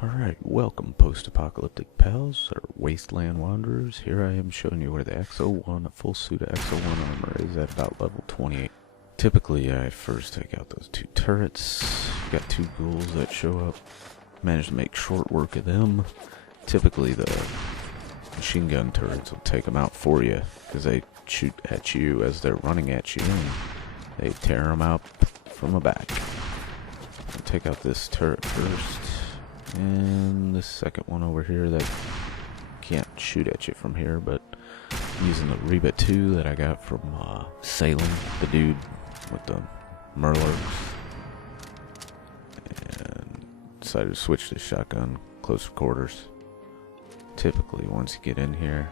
Alright, welcome post-apocalyptic pals, or wasteland wanderers. Here I am showing you where the X01, a full suit of X01 armor is at about level 28. Typically I first take out those two turrets. You got two ghouls that show up. Managed to make short work of them. Typically the machine gun turrets will take them out for you, because they shoot at you as they're running at you, and they tear them out from the back. I'll take out this turret first. And the second one over here that can't shoot at you from here, but I'm using the Reba 2 that I got from Salem, the dude with the Murlers, and decided to switch to shotgun close quarters. Typically, once you get in here,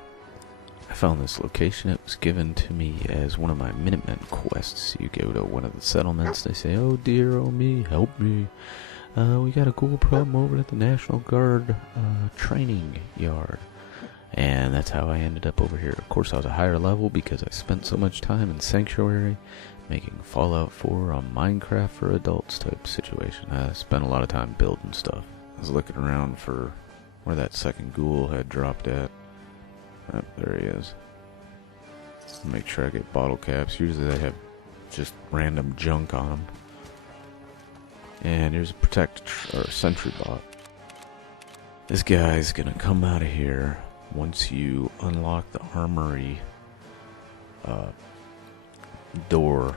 I found this location. It was given to me as one of my Minutemen quests. You go to one of the settlements, they say, "Oh dear, oh me, help me. We got a cool problem over at the National Guard training yard." And that's how I ended up over here. Of course, I was a higher level because I spent so much time in Sanctuary making Fallout 4 a Minecraft for adults type situation. I spent a lot of time building stuff. I was looking around for where that second ghoul had dropped at. Oh, there he is. Make sure I get bottle caps. Usually they have just random junk on them. And here's a or a sentry bot. This guy's gonna come out of here once you unlock the armory door.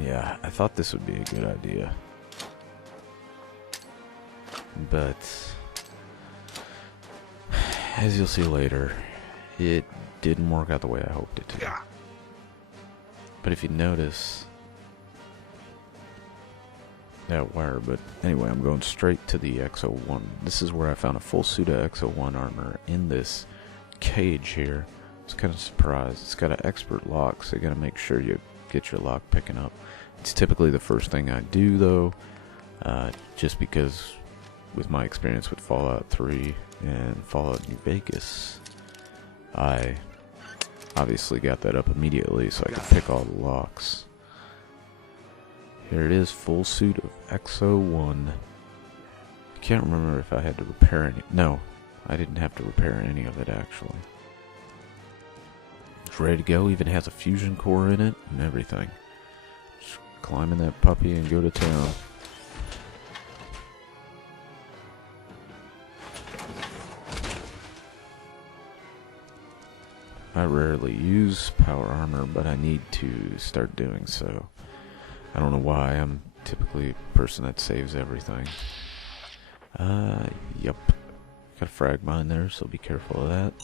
Yeah, I thought this would be a good idea, but as you'll see later, it didn't work out the way I hoped it to. But if you notice that wire, but anyway, I'm going straight to the X01. This is where I found a full suit of X01 armor in this cage here. I was kind of surprised. It's got an expert lock, so you gotta make sure you get your lock picking up. It's typically the first thing I do though, just because with my experience with Fallout 3 and Fallout New Vegas, I obviously got that up immediately so I could pick all the locks. Here it is, full suit of X01. I can't remember if I had to repair any. No, I didn't have to repair any of it actually. It's ready to go, even has a fusion core in it and everything. Just climb in that puppy and go to town. I rarely use power armor, but I need to start doing so. I don't know why. I'm typically a person that saves everything. Yep. Got a frag mine there, so be careful of that.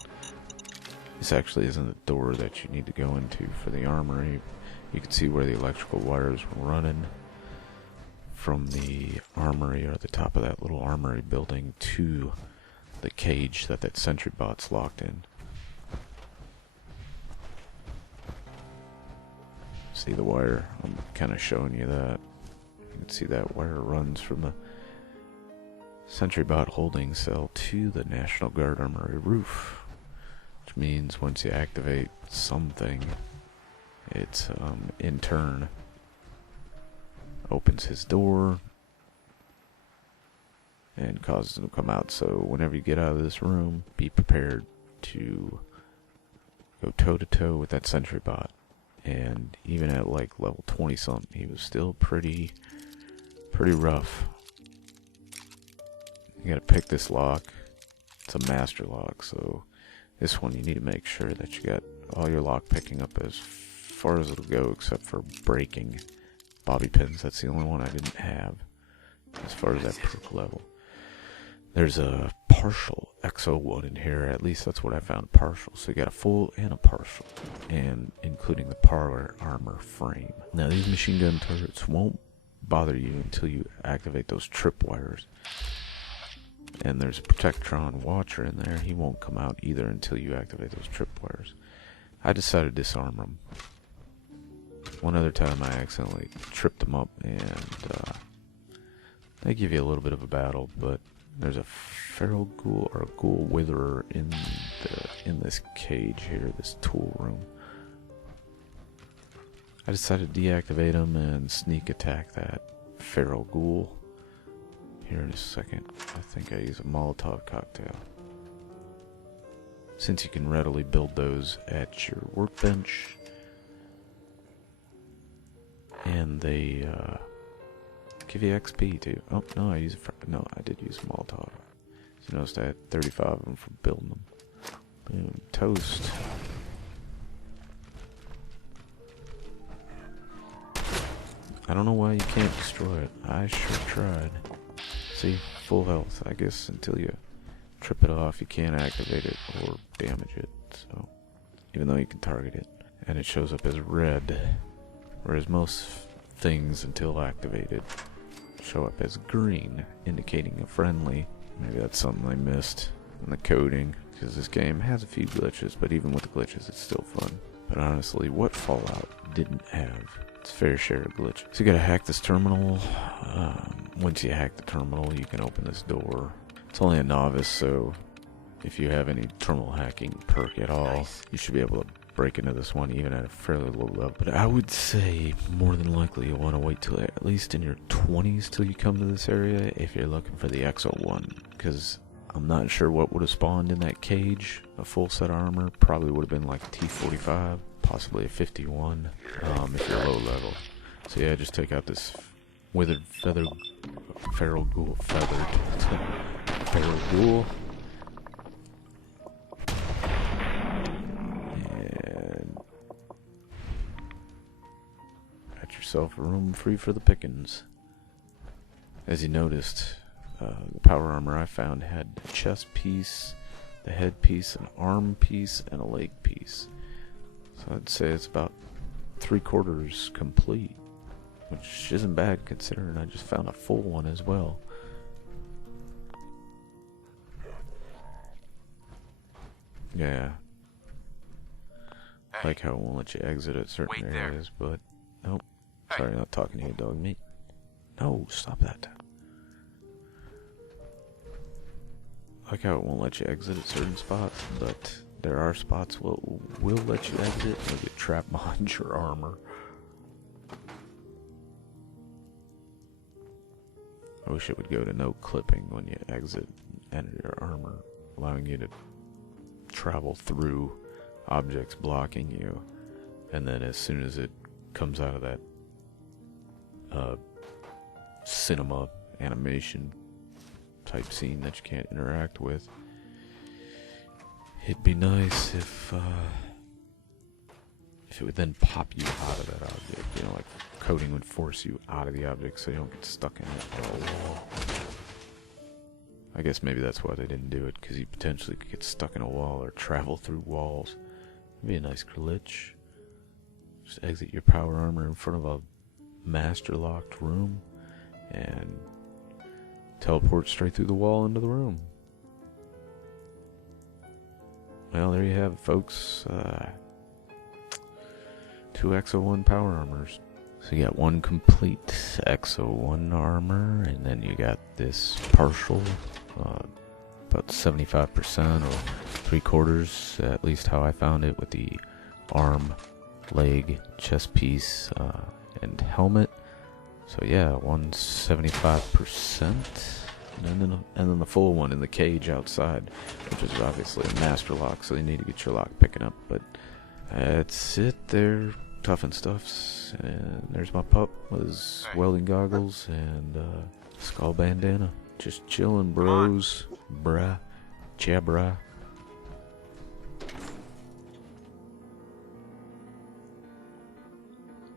This actually isn't the door that you need to go into for the armory. You can see where the electrical wires were running from the armory, or the top of that little armory building, to the cage that sentry bot's locked in. See the wire? I'm kind of showing you that. You can see that wire runs from the sentry bot holding cell to the National Guard armory roof, which means once you activate something, it's in turn opens his door and causes him to come out. So whenever you get out of this room, be prepared to go toe to toe with that sentry bot. And even at like level 20 something, he was still pretty rough. You gotta pick this lock. It's a master lock, so this one you need to make sure that you got all your lock picking up as far as it'll go, except for breaking bobby pins. That's the only one I didn't have as far as that perk level. There's a partial X01 in here, at least that's what I found, partial. So you got a full and a partial, and including the power armor frame. Now these machine gun turrets won't bother you until you activate those tripwires. And there's a Protectron watcher in there. He won't come out either until you activate those tripwires. I decided to disarm them. One other time I accidentally tripped them up, and they give you a little bit of a battle, but there's a feral ghoul or a ghoul witherer in this cage here, this tool room. I decided to deactivate him and sneak attack that feral ghoul here in a second. I think I use a Molotov cocktail. Since you can readily build those at your workbench, and they give you XP too. Oh no, I use it for, no, I did use Molotov. So you noticed I had 35 of them for building them. Boom, toast. I don't know why you can't destroy it. I sure tried. See, full health. I guess until you trip it off, you can't activate it or damage it. So, even though you can target it, and it shows up as red, whereas most things until activated show up as green, indicating a friendly. Maybe that's something I missed in the coding, because this game has a few glitches, but even with the glitches, it's still fun. But honestly, what Fallout didn't have? It's fair share of glitch. So you gotta hack this terminal. Once you hack the terminal, you can open this door. It's only a novice, so if you have any terminal hacking perk at all, you should be able to break into this one even at a fairly low level. But I would say more than likely you'll want to wait till at least in your 20s till you come to this area if you're looking for the X01, because I'm not sure what would have spawned in that cage. A full set of armor probably would have been like a T45, possibly a 51 if you're low level. So yeah, just take out this withered feral ghoul, feral ghoul. And got yourself a room free for the pickings. As you noticed, the power armor I found had the chest piece, the head piece, an arm piece, and a leg piece. So I'd say it's about 3/4 complete, which isn't bad considering I just found a full one as well. Yeah. I like how it won't let you exit at certain areas, but nope. Sorry, not talking to you, dog meat. No, stop that. I like how it won't let you exit at certain spots, but there are spots will let you exit and you'll get trapped behind your armor. I wish it would go to no clipping when you exit and enter your armor, allowing you to travel through objects blocking you, and then as soon as it comes out of that cinema animation type scene that you can't interact with, it'd be nice if it would then pop you out of that object. You know, like coding would force you out of the object so you don't get stuck in it. I guess maybe that's why they didn't do it, because you potentially could get stuck in a wall or travel through walls. It'd be a nice glitch. Just exit your power armor in front of a master locked room and teleport straight through the wall into the room. Well, there you have it, folks. 2 X01 Power Armors. So you got one complete X01 armor, and then you got this partial, about 75% or 3/4, at least how I found it, with the arm, leg, chest piece, and helmet. So yeah, 175%, and then the full one in the cage outside, which is obviously a master lock, so you need to get your lock picking up. But that's it. They're tough and stuffs, and there's my pup with his welding goggles and skull bandana, just chilling, bros, bruh, jabra.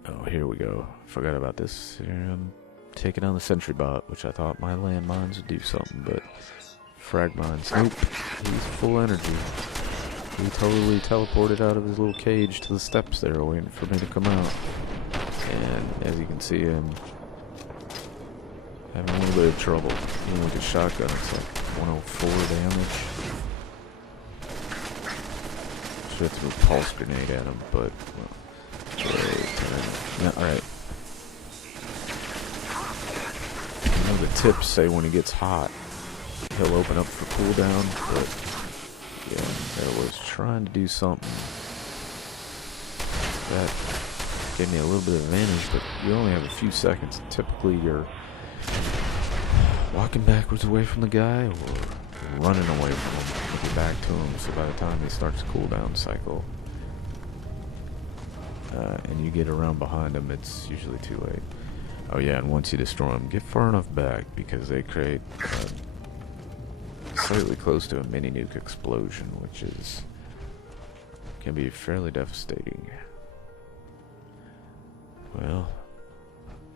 Oh, here we go. Forgot about this. Here I'm taking on the sentry bot, which I thought my landmines would do something, but frag mines, nope. He's full energy. He totally teleported out of his little cage to the steps there, waiting for me to come out. And as you can see, I'm having a little bit of trouble. Even with the shotgun, it's like 104 damage. Should have threw a pulse grenade at him, but well, alright. I know the tips say when he gets hot, he'll open up for cooldown, but yeah, I was trying to do something that gave me a little bit of advantage, but you only have a few seconds. Typically, you're walking backwards away from the guy or running away from him with your back to him. So by the time he starts a cooldown cycle, and you get around behind him, it's usually too late. Oh yeah, and once you destroy them, get far enough back because they create slightly close to a mini nuke explosion, which can be fairly devastating. Well,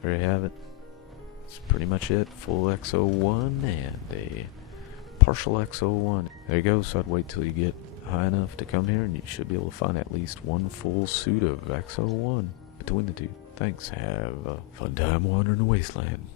there you have it. That's pretty much it. Full X01 and a partial X01. There you go. So I'd wait till you get high enough to come here, and you should be able to find at least one full suit of X01 between the two. Thanks. Have a fun time wandering the wasteland.